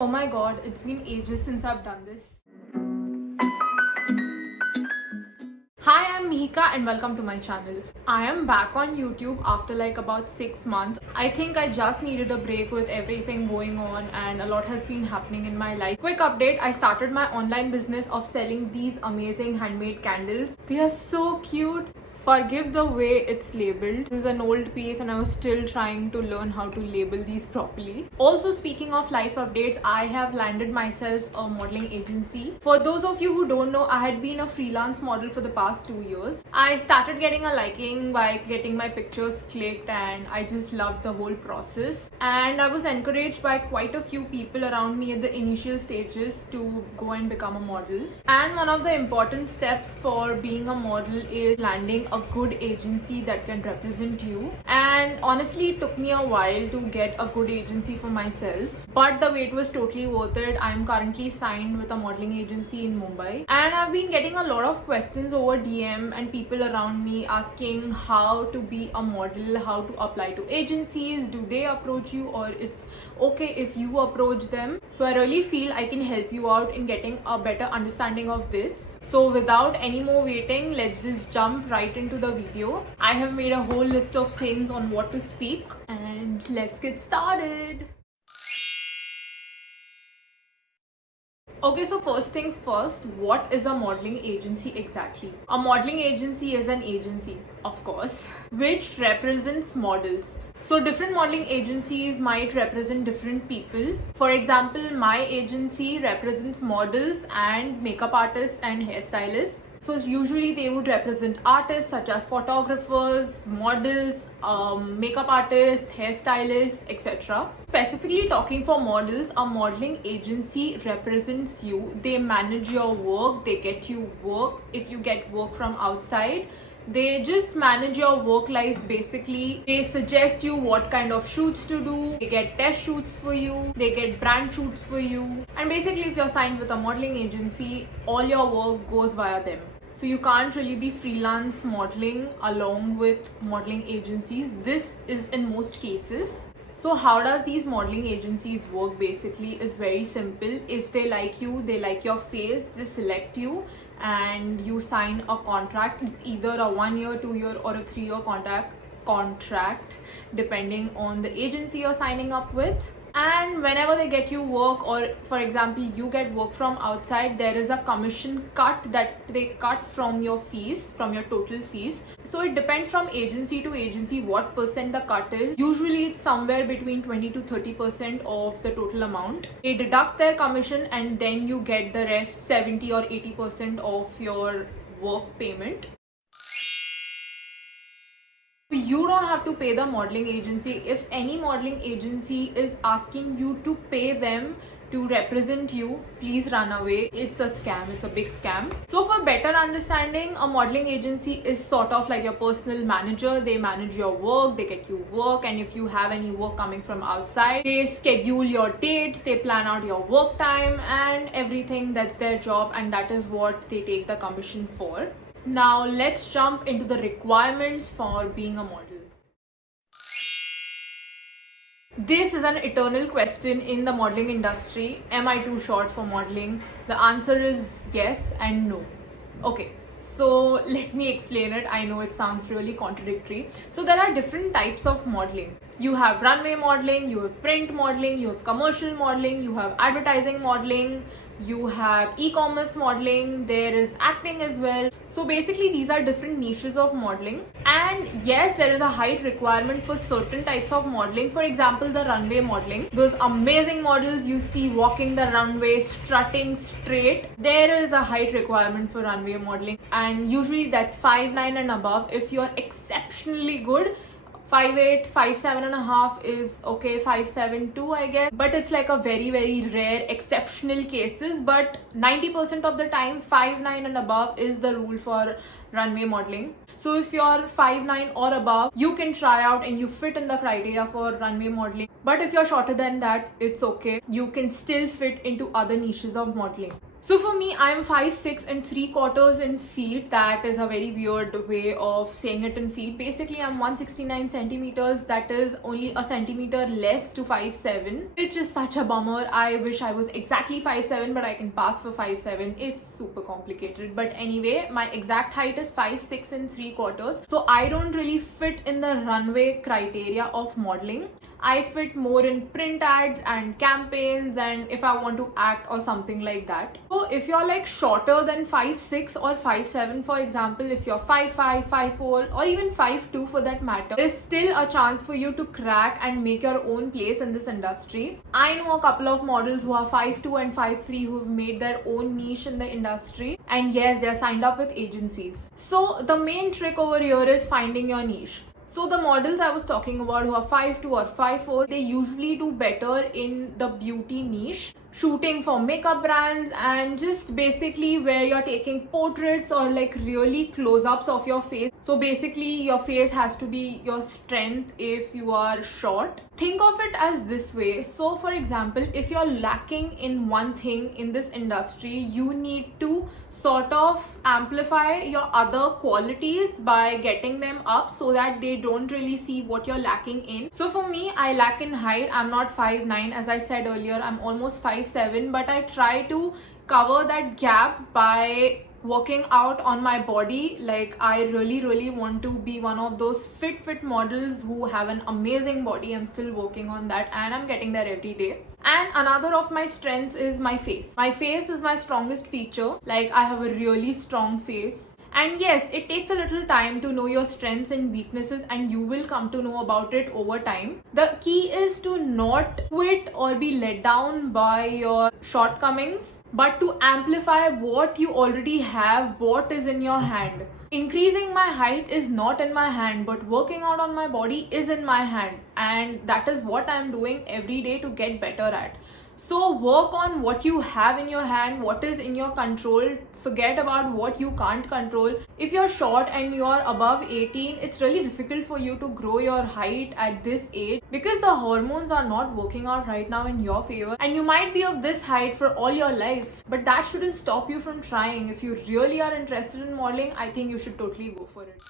Oh my god, it's been ages since I've done this. Hi, I'm Mihika and welcome to my channel. I am back on YouTube after like about 6 months. I think I just needed a break with everything going on and a lot has been happening in my life. Quick update, I started my online business of selling these amazing handmade candles. They are so cute. Forgive the way it's labeled. This is an old piece and I was still trying to learn how to label these properly. Also, speaking of life updates, I have landed myself a modeling agency. For those of you who don't know, I had been a freelance model for the past 2 years. I started getting a liking by getting my pictures clicked and I just loved the whole process. And I was encouraged by quite a few people around me at the initial stages to go and become a model. And one of the important steps for being a model is landing a good agency that can represent you. And honestly, it took me a while to get a good agency for myself, but the wait was totally worth it. I'm currently signed with a modeling agency in Mumbai, and I've been getting a lot of questions over DM and people around me asking how to be a model, how to apply to agencies, do they approach you, or it's okay if you approach them. So I really feel I can help you out in getting a better understanding of this. So without any more waiting, let's just jump right into the video. I have made a whole list of things on what to speak and let's get started. Okay, so first things first, what is a modeling agency exactly? A modeling agency is an agency, of course, which represents models. So different modeling agencies might represent different people. For example, my agency represents models and makeup artists and hairstylists. So usually they would represent artists such as photographers, models, makeup artists, hairstylists, etc. Specifically talking for models, a modeling agency represents you. They manage your work, they get you work. If you get work from outside, they just manage your work life basically. They suggest you what kind of shoots to do. They get test shoots for you. They get brand shoots for you. And basically, if you're signed with a modeling agency, all your work goes via them. So you can't really be freelance modeling along with modeling agencies. This is in most cases. So how does these modeling agencies work basically is very simple. If they like you, they like your face, they select you and you sign a contract. It's either a 1 year, 2 year or a 3 year contract depending on the agency you're signing up with. And whenever they get you work, or for example you get work from outside, there is a commission cut that they cut from your fees, from your total fees. So it depends from agency to agency what percent the cut is. Usually it's somewhere between 20 to 30% of the total amount. They deduct their commission and then you get the rest, 70 or 80% of your work payment. You don't have to pay the modeling agency. If any modeling agency is asking you to pay them to represent you, please run away. It's a scam. It's a big scam. So for better understanding, a modeling agency is sort of like your personal manager. They manage your work, they get you work, and if you have any work coming from outside, they schedule your dates, they plan out your work time and everything. That's their job and that is what they take the commission for. Now let's jump into the requirements for being a model. This is an eternal question in the modeling industry. Am I too short for modeling? The answer is yes and no. Okay, so let me explain it. I know it sounds really contradictory. So there are different types of modeling. You have runway modeling, you have print modeling, you have commercial modeling, you have advertising modeling, you have e-commerce modeling, there is acting as well. So basically these are different niches of modeling, and yes, there is a height requirement for certain types of modeling. For example, the runway modeling, those amazing models you see walking the runway strutting straight, there is a height requirement for runway modeling, and usually that's 5'9" and above. If you're exceptionally good, 5'8", 5'7.5" is okay, 5'7" too, I guess. But it's like a very, very rare exceptional cases. But 90% of the time, 5'9" and above is the rule for runway modeling. So if you're 5'9" or above, you can try out and you fit in the criteria for runway modeling. But if you're shorter than that, it's okay. You can still fit into other niches of modeling. So for me, I'm 5'6" and 3/4 in feet. That is a very weird way of saying it in feet. Basically, I'm 169 centimeters. That is only a centimeter less to 5'7", which is such a bummer. I wish I was exactly 5'7", but I can pass for 5'7". It's super complicated. But anyway, my exact height is 5'6" and 3/4. So I don't really fit in the runway criteria of modeling. I fit more in print ads and campaigns, and if I want to act or something like that. So if you're like shorter than 5'6" or 5'7", for example, if you're 5'5", 5'4", or even 5'2" for that matter, there's still a chance for you to crack and make your own place in this industry. I know a couple of models who are 5'2" and 5'3" who've made their own niche in the industry, and yes, they're signed up with agencies. So the main trick over here is finding your niche. So the models I was talking about who are 5'2" or 5'4", they usually do better in the beauty niche, shooting for makeup brands, and just basically where you're taking portraits or like really close-ups of your face. So basically your face has to be your strength if you are short. Think of it as this way. So for example, if you're lacking in one thing in this industry, you need to sort of amplify your other qualities by getting them up so that they don't really see what you're lacking in. So for me, I lack in height. I'm not 5'9", as I said earlier. I'm almost 5'7", but I try to cover that gap by working out on my body. Like, I really want to be one of those fit models who have an amazing body. I'm still working on that, and I'm getting there every day. And another of my strengths is my face. My face is my strongest feature. Like, I have a really strong face. And yes, it takes a little time to know your strengths and weaknesses, and you will come to know about it over time. The key is to not quit or be let down by your shortcomings, but to amplify what you already have, what is in your hand. Increasing my height is not in my hand, but working out on my body is in my hand, and that is what I'm doing every day to get better at. So work on what you have in your hand, what is in your control. Forget about what you can't control. If you're short and you're above 18, it's really difficult for you to grow your height at this age because the hormones are not working out right now in your favor, and you might be of this height for all your life, but that shouldn't stop you from trying. If you really are interested in modeling, I think you should totally go for it.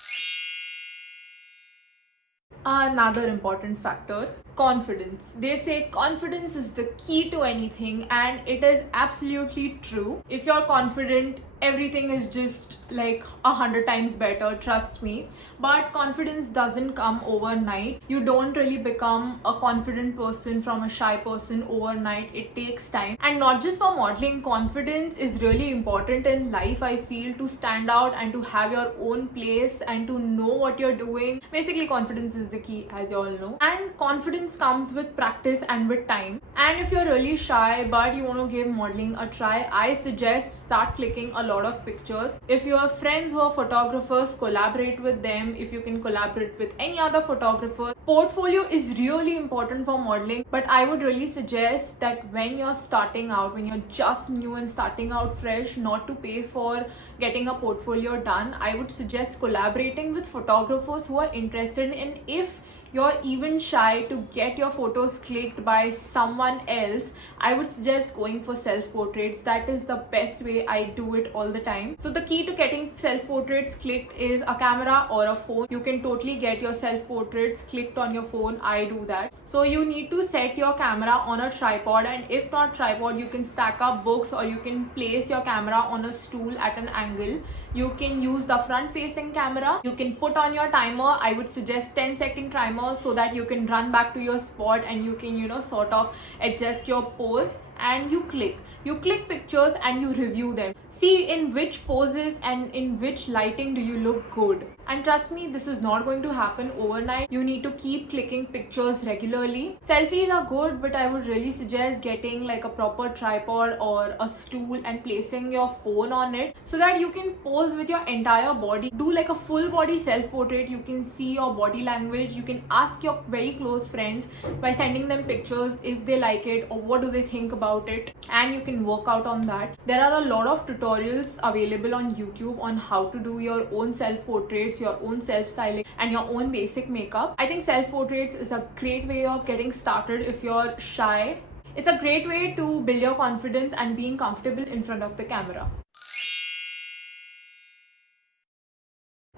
Another important factor, confidence. They say confidence is the key to anything, and it is absolutely true. If you're confident, everything is just like 100 times better, trust me. But confidence doesn't come overnight. You don't really become a confident person from a shy person overnight. It takes time. And not just for modeling, confidence is really important in life, I feel, to stand out and to have your own place and to know what you're doing. Basically, confidence is the key, as you all know. And confidence comes with practice and with time. And if you're really shy but you want to give modeling a try, I suggest start clicking a lot of pictures. If you have friends who are photographers, collaborate with them. If you can collaborate with any other photographer. Portfolio is really important for modeling, but I would really suggest that when you're starting out, when you're just new and starting out fresh, not to pay for getting a portfolio done. I would suggest collaborating with photographers who are interested in. If you're even shy to get your photos clicked by someone else, I would suggest going for self-portraits. That is the best way. I do it all the time. So the key to getting self-portraits clicked is a camera or a phone. You can totally get your self-portraits clicked on your phone. I do that. So you need to set your camera on a tripod, and if not tripod, you can stack up books or you can place your camera on a stool at an angle. You can use the front facing camera. You can put on your timer. I would suggest 10-second timer so that you can run back to your spot and you can, sort of adjust your pose, and you click pictures and you review them. See in which poses and in which lighting do you look good. And trust me, this is not going to happen overnight. You need to keep clicking pictures regularly. Selfies are good, but I would really suggest getting like a proper tripod or a stool and placing your phone on it so that you can pose with your entire body. Do like a full body self-portrait. You can see your body language. You can ask your very close friends by sending them pictures if they like it or what do they think about it, and you can work out on that. There are a lot of tutorials available on YouTube on how to do your own self-portraits, your own self-styling, and your own basic makeup. I think self-portraits is a great way of getting started if you're shy. It's a great way to build your confidence and being comfortable in front of the camera.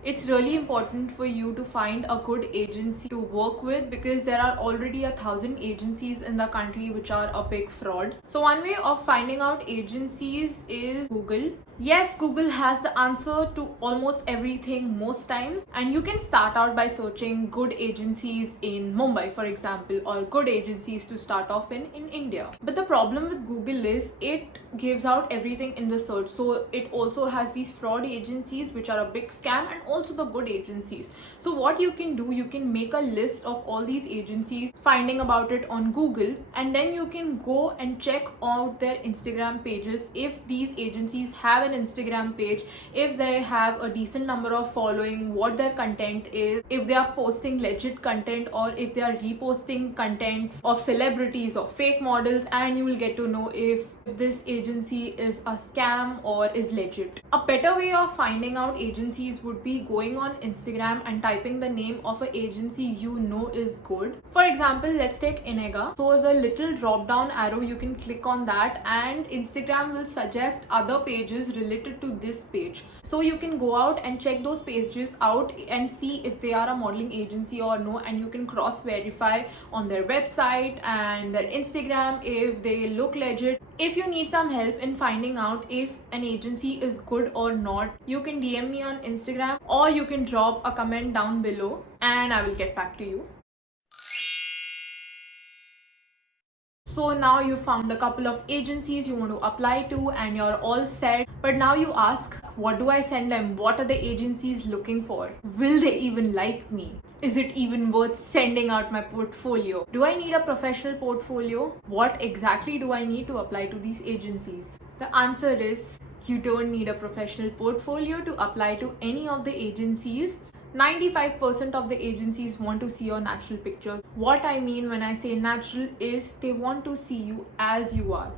It's really important for you to find a good agency to work with, because there are already 1,000 agencies in the country which are a big fraud. So one way of finding out agencies is Google. Yes, Google has the answer to almost everything most times, and you can start out by searching good agencies in Mumbai, for example, or good agencies to start off in India. But the problem with Google is it gives out everything in the search. So it also has these fraud agencies which are a big scam, and also the good agencies. So what you can do, you can make a list of all these agencies, finding about it on Google, and then you can go and check out their Instagram pages. If these agencies have an Instagram page, if they have a decent number of following, what their content is, if they are posting legit content, or if they are reposting content of celebrities or fake models, and you will get to know if this agency is a scam or is legit. A better way of finding out agencies would be going on Instagram and typing the name of an agency you know is good. For example, let's take Inega. So the little drop down arrow, you can click on that and Instagram will suggest other pages related to this page. So you can go out and check those pages out and see if they are a modeling agency or no, and you can cross verify on their website and their Instagram if they look legit. If you need some help in finding out if an agency is good or not, you can DM me on Instagram, or you can drop a comment down below and I will get back to you. So now you found a couple of agencies you want to apply to and you're all set. But now you ask, what do I send them? What are the agencies looking for? Will they even like me? Is it even worth sending out my portfolio? Do I need a professional portfolio? What exactly do I need to apply to these agencies? The answer is, you don't need a professional portfolio to apply to any of the agencies. 95% of the agencies want to see your natural pictures. What I mean when I say natural is they want to see you as you are.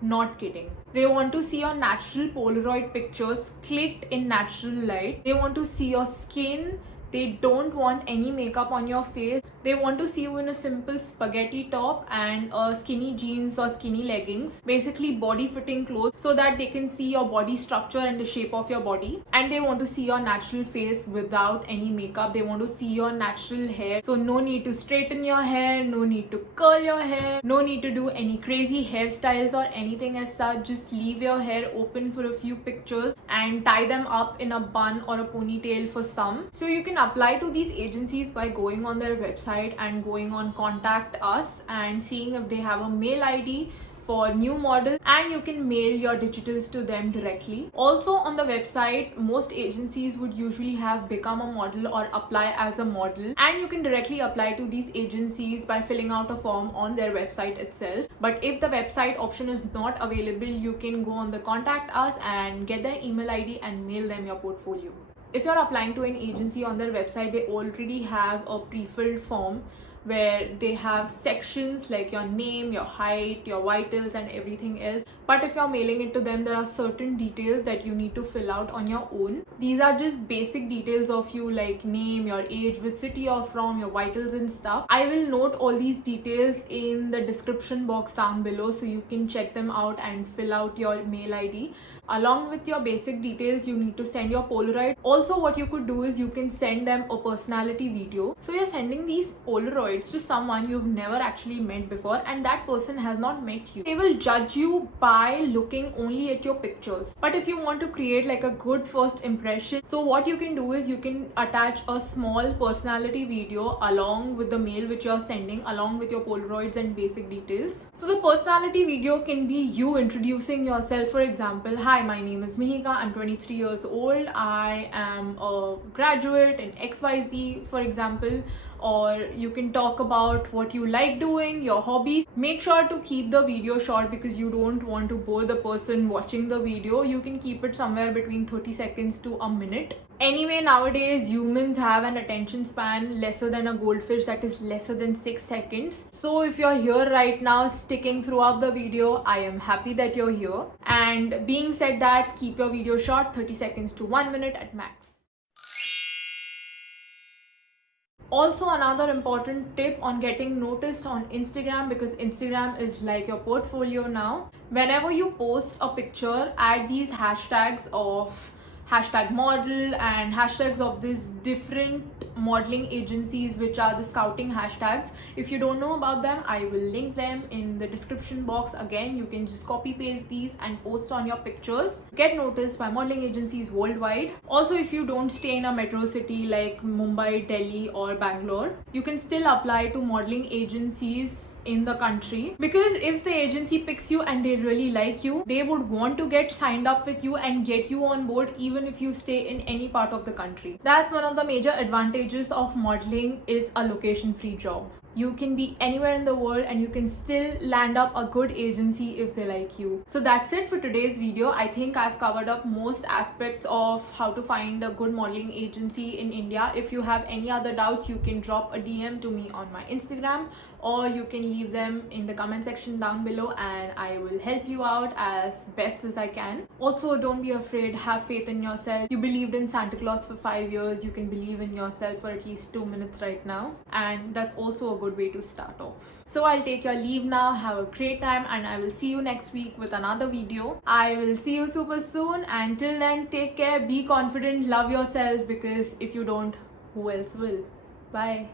Not kidding. They want to see your natural Polaroid pictures clicked in natural light. They want to see your skin. They don't want any makeup on your face. They want to see you in a simple spaghetti top and skinny jeans or skinny leggings, basically body fitting clothes, so that they can see your body structure and the shape of your body. And they want to see your natural face without any makeup. They want to see your natural hair. So no need to straighten your hair, no need to curl your hair, no need to do any crazy hairstyles or anything as such. Just leave your hair open for a few pictures and tie them up in a bun or a ponytail for some. So you can apply to these agencies by going on their website and going on Contact Us and seeing if they have a mail ID for new models, and you can mail your digitals to them directly. Also on the website, most agencies would usually have become a model or apply as a model, and you can directly apply to these agencies by filling out a form on their website itself. But if the website option is not available, you can go on the Contact Us and get their email ID and mail them your portfolio. If you're applying to an agency on their website, they already have a pre-filled form where they have sections like your name, your height, your vitals and everything else. But if you're mailing it to them, there are certain details that you need to fill out on your own. These are just basic details of you, like name, your age, which city you're from, your vitals and stuff. I will note all these details in the description box down below, so you can check them out and fill out your mail ID. Along with your basic details, you need to send your Polaroid. Also, what you could do is you can send them a personality video. So you're sending these Polaroids to someone you've never actually met before, and that person has not met you. They will judge you by looking only at your pictures. But if you want to create like a good first impression, so what you can do is you can attach a small personality video along with the mail which you're sending, along with your Polaroids and basic details. So the personality video can be you introducing yourself. For example, hi, my name is Mihika, I'm 23 years old, I am a graduate in XYZ, for example. Or you can talk about what you like doing, your hobbies. Make sure to keep the video short because you don't want to bore the person watching the video. You can keep it somewhere between 30 seconds to a minute. Anyway, nowadays humans have an attention span lesser than a goldfish, that is lesser than 6 seconds. So if you're here right now sticking throughout the video, I am happy that you're here. And being said that, keep your video short, 30 seconds to 1 minute at max. Also, another important tip on getting noticed on Instagram, because Instagram is like your portfolio now. Whenever you post a picture, add these hashtags of hashtag model and hashtags of these different modeling agencies, which are the scouting hashtags. If you don't know about them, I will link them in the description box. Again, you can just copy paste these and post on your pictures. Get noticed by modeling agencies worldwide. Also, if you don't stay in a metro city like Mumbai, Delhi or Bangalore, you can still apply to modeling agencies in the country, because if the agency picks you and they really like you, they would want to get signed up with you and get you on board even if you stay in any part of the country. That's one of the major advantages of modeling. It's a location free job. You can be anywhere in the world and you can still land up a good agency if they like you. So that's it for today's video. I think I've covered up most aspects of how to find a good modeling agency in India. If you have any other doubts, you can drop a DM to me on my Instagram, or you can leave them in the comment section down below and I will help you out as best as I can. Also, don't be afraid, have faith in yourself. You believed in Santa Claus for 5 years, you can believe in yourself for at least 2 minutes right now, and that's also a good way to start off. So I'll take your leave now. Have a great time and I will see you next week with another video. I will see you super soon, and till then, take care, be confident, love yourself, because if you don't, who else will? Bye.